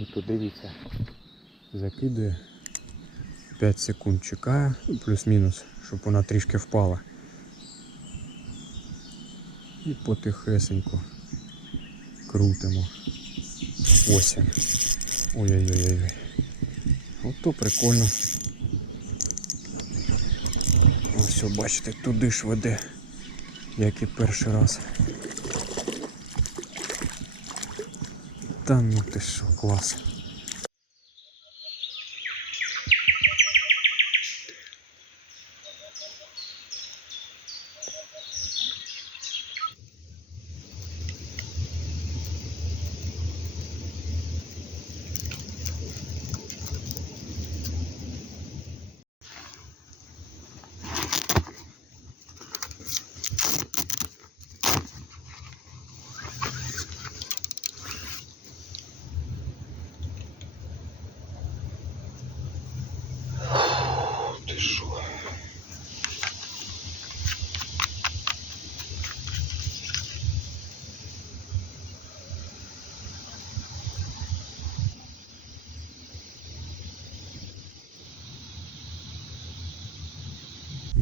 І тут дивіться. Закидує. 5 секунд чекає, ну, плюс-мінус, щоб вона трішки впала. І потихесеньку крутимо. Ось він. Ой-ой-ой. Ото прикольно. Ось, бачите, туди ж веде, як і перший раз. Та ну ти що, клас.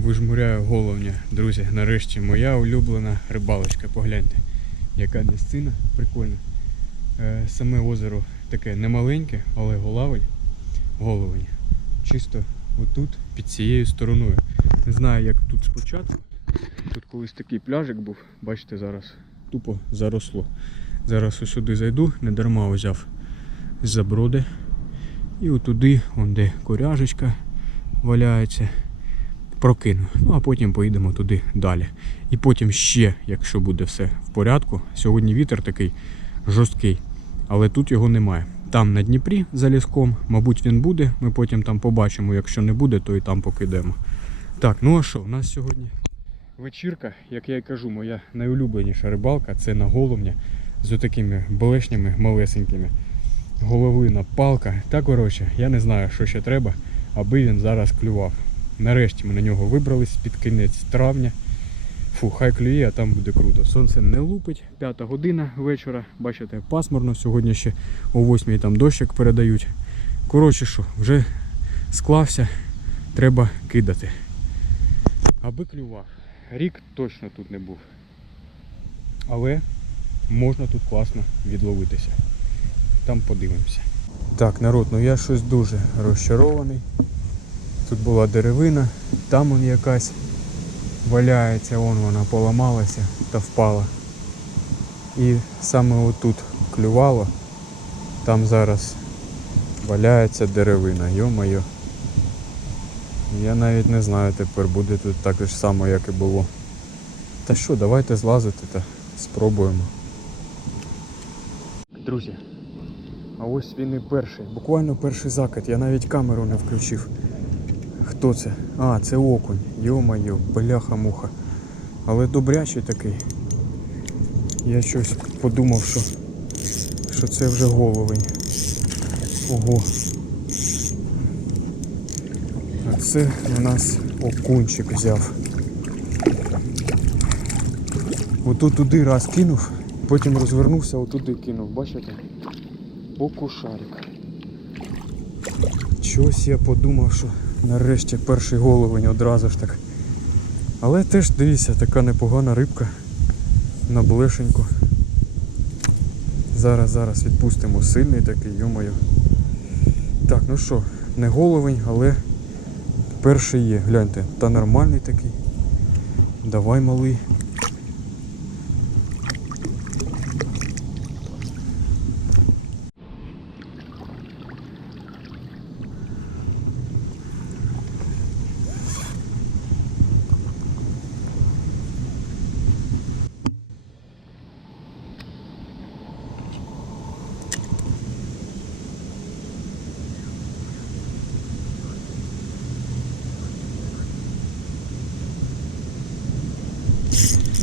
Вижмуряю головня, друзі. Нарешті моя улюблена рибалочка. Погляньте, яка місцина, прикольна. Е, Саме озеро таке немаленьке, але голавель, головень. Чисто отут, під цією стороною. Не знаю, як тут спочатку. Тут колись такий пляжик був, бачите, зараз тупо заросло. Зараз ось сюди зайду, не дарма взяв з-за. І отуди, вон де коряжечка валяється, прокину. Ну а потім поїдемо туди далі. І потім ще, якщо буде все в порядку. Сьогодні вітер такий жорсткий, але тут його немає. Там на Дніпрі за ліском, мабуть, він буде. Ми потім там побачимо. Якщо не буде, то і там покидемо. Так, ну а що, у нас сьогодні вечірка, як я й кажу, моя найулюбленіша рибалка це на головня з отакими блешнями малесенькими. Головина, палка. Та коротше, я не знаю, що ще треба, аби він зараз клював. Нарешті ми на нього вибрались під кінець травня. Фу, хай клює, а там буде круто. Сонце не лупить, п'ята година вечора. Бачите, пасмурно. Сьогодні ще о 8 там дощик передають. Коротше що, вже склався, треба кидати. Аби клював. Рік точно тут не був. Але можна тут класно відловитися. Там подивимося. Так, народ, ну я щось дуже розчарований. Тут була деревина, там он якась валяється, вон вона поламалася та впала. І саме отут клювало, там зараз валяється деревина, йо-моє. Я навіть не знаю тепер, буде тут так же само, як і було. Та що, давайте злазити та спробуємо. Друзі, а ось він і перший. Буквально перший закид. Я навіть камеру не включив. Хто це? А, це окунь. Йо-моє, бляха-муха. Але добрячий такий. Я щось подумав, що, що це вже головень. Ого. А це у нас окунчик взяв. Отут туди раз кинув, потім розвернувся, отуди кинув, бачите? Окушарик. Чогось я подумав, що нарешті перший головень одразу ж так. Але теж дивіться, така непогана рибка на блешеньку. Зараз, зараз відпустимо сильний такий, йомою. Так, ну що, не головень, але перший є. Гляньте, та нормальний такий. Давай, малий.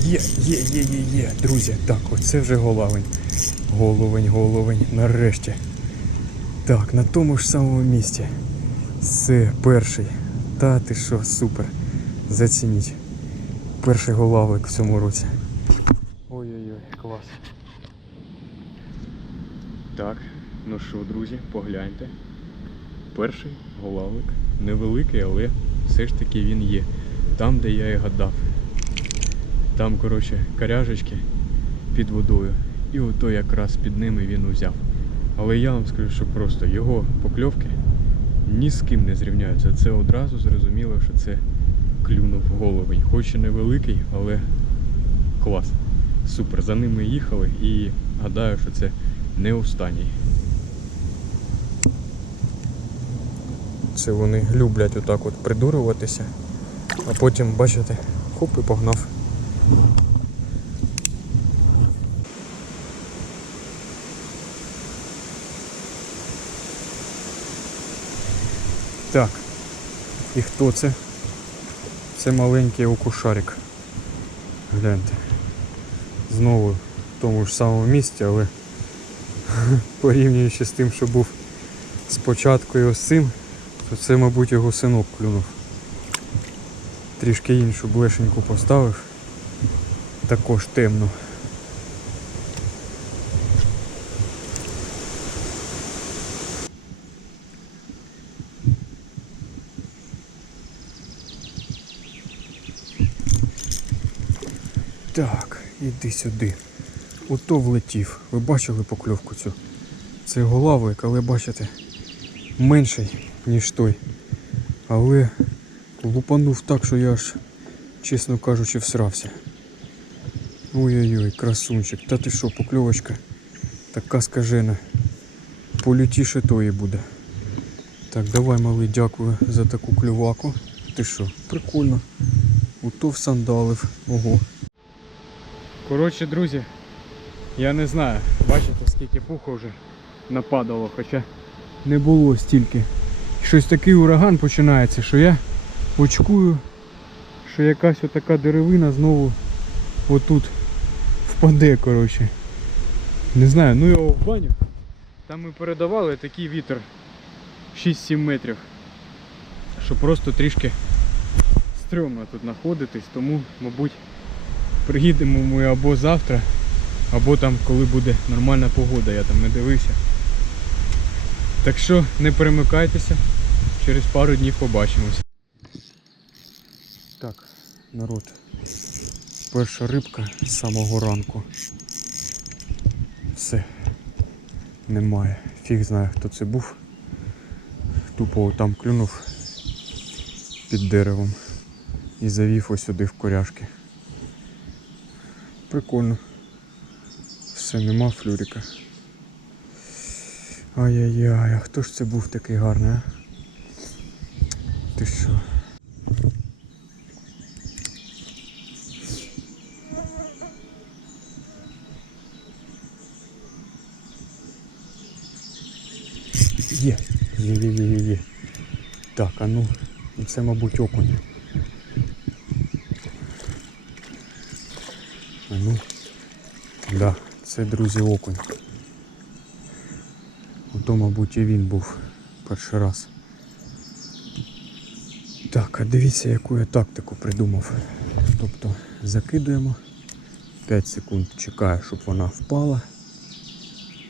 Є, є, є, є, є, друзі. Так, оце вже головень. Головень, головень, нарешті. Так, на тому ж самому місці. Це перший. Та ти що, супер. Зацініть. Перший голавлик в цьому році. Ой-ой-ой, клас. Так, Ну що, друзі, погляньте. Перший голавлик. Невеликий, але все ж таки він є. Там, де я і гадав. Там, коротше, коряжечки під водою. І ото якраз під ними він узяв. Але я вам скажу, що просто його покльовки ні з ким не зрівняються. Це одразу зрозуміло, що це клюнув головень. Хоч і невеликий, але клас. Супер. За ними їхали і гадаю, що це не останній. Це вони люблять отак от придурюватися, а потім, бачите, хоп і погнав. Так. І хто це? Це маленький окушарик. Гляньте. Знову в тому ж самому місці, але порівнюючи з тим, що був спочатку і ось цим, то це, мабуть, його синок клюнув. Трішки іншу блешеньку поставив. Також темно. Так, іди сюди. Ото влетів. Ви бачили покльовку цю? Це голавлик, але бачите, менший, ніж той. Але лупанув так, що я аж, чесно кажучи, всрався. Ой-ой-ой, красунчик. Та ти що, покльовочка? Така скажена. Полютіше тої буде. Так, давай, малий, дякую за таку клюваку. Ти що, прикольно. Ото всандалив. Ого. Коротше, друзі, я не знаю, бачите, скільки пуху вже нападало, хоча не було стільки. Щось такий ураган починається, що я очкую, що якась отака деревина знову отут впаде, коротше. Не знаю, ну його в баню. Там ми передавали такий вітер 6-7 метрів. Що просто трішки стрьомно тут знаходитись, тому, мабуть, приїдемо ми або завтра, або там, коли буде нормальна погода, я там не дивився. Так що не перемикайтеся, через пару днів побачимось. Так, народ. Перша рибка з самого ранку. Все. Немає. Фіг знає, хто це був. Тупо там клюнув під деревом і завів ось сюди в коряшки. Прикольно. Все, нема флюрика. Ай-яй-яй, а хто ж це був такий гарний, а? Ти що? Є, є, є, є, є. Так, а ну, це, мабуть, окунь. А ну, да, це, друзі, окунь. Ото, мабуть, і він був перший раз. Так, а дивіться, яку я тактику придумав. Тобто закидуємо 5 секунд, чекаю, щоб вона впала.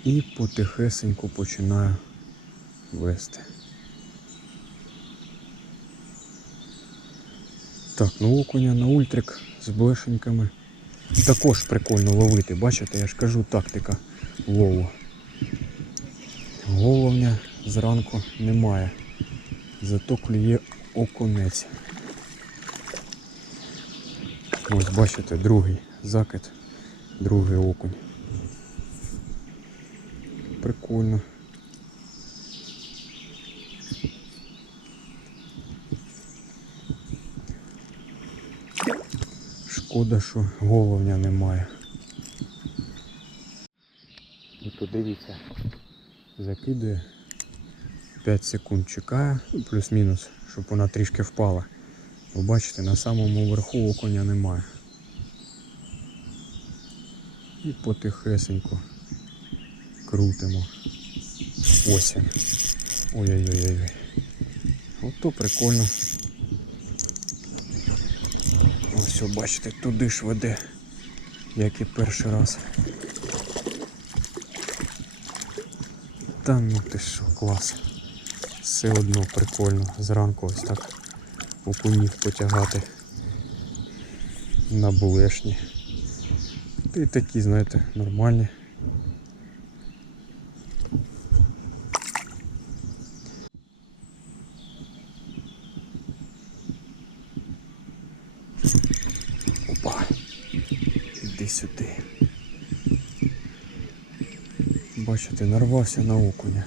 І потихесеньку починаю вести. Так, ну окуня на ультрик з блешеньками. Також прикольно ловити, бачите, я ж кажу, тактика лову. Головня зранку немає. Зато клює окунець. Ось бачите, другий закид, другий окунь. Прикольно. Шкода, що головня немає. І подивіться, закидує 5 секунд чекає, ну, плюс-мінус, щоб вона трішки впала. Ви бачите, на самому верху окуня немає. І потихесенько крутимо. Ось. Ой-ой-ой-ой. Ото прикольно. Ось, бачите, туди ж веде, як і перший раз. Та ну ти що, клас. Все одно прикольно. Зранку ось так окунів потягати на булешні. Та такі, знаєте, нормальні. Іди сюди. Бачите, нарвався на окуня.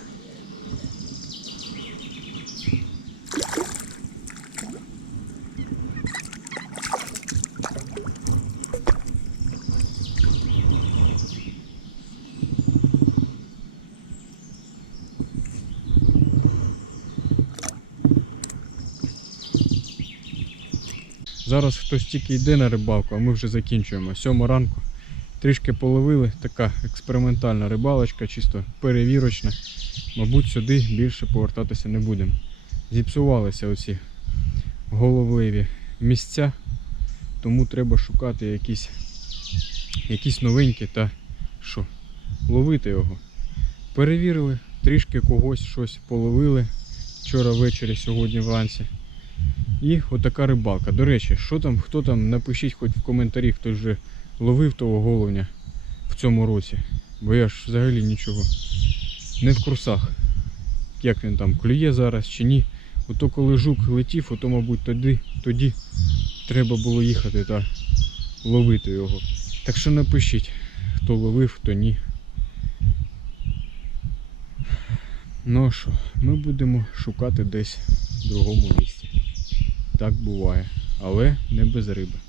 Зараз хтось тільки йде на рибалку, а ми вже закінчуємо. Сьома ранку. Трішки половили, така експериментальна рибалочка, чисто перевірочна. Мабуть, сюди більше повертатися не будемо. Зіпсувалися оці головливі місця, тому треба шукати якісь, якісь новенькі та що, ловити його. Перевірили, трішки когось щось половили вчора ввечері, сьогодні вранці. І отака рибалка. До речі, що там, хто там, напишіть хоч в коментарі, хто вже ловив того головня в цьому році. Бо я ж взагалі нічого не в курсах. Як він там клює зараз чи ні. Ото коли жук летів, ото, мабуть, тоді, тоді треба було їхати та ловити його. Так що напишіть, хто ловив, хто ні. Ну а що, ми будемо шукати десь в другому місці. Так буває, але не без риби.